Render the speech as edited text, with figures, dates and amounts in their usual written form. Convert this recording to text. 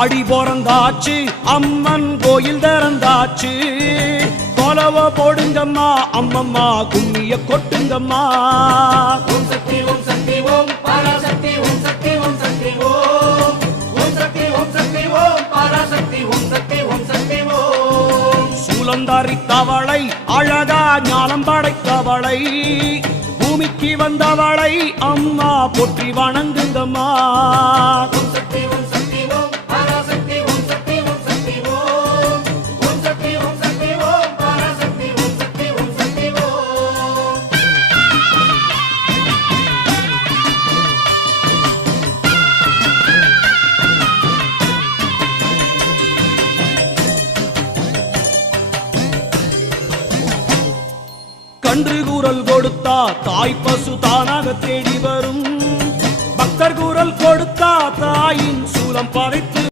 ஆடி பிறந்தாச்சு அம்மன் கோயில் திறந்தாச்சு கொலவ போடுங்கம்மா அம்மம்மா கும்மிய கொட்டுங்கம்மா ஓம் சக்தி ஓம் சக்தி ஓம் பராசக்தி ஓம் சக்தி ஓம் சக்தி ஓம் ஓம் சக்தி ஓம் சக்தி ஓம் பராசக்தி ஓம் சக்தி ஓம் சக்தி ஓம் சூலந்தாரி தவளை அழகா ஞானம் படைத்தவளை பூமிக்கு வந்தவளை அம்மா போற்றி வணங்குங்கம்மா ஓம் சக்தி ஓம் சக்தி ஓம் பராசக்தி ஓம் சக்தி ஓம் சக்தி ஓம் ஓம் சக்தி ஓம் சக்தி ஓம் பராசக்தி ஓம் சக்தி ஓம் சக்தி ஓம் கன்று கூறல் கொடுத்தா தாய் பசு தானாக தேடி வரும் பக்தர் கூறல் கொடுத்தா தாயின் சூலம் படைத்து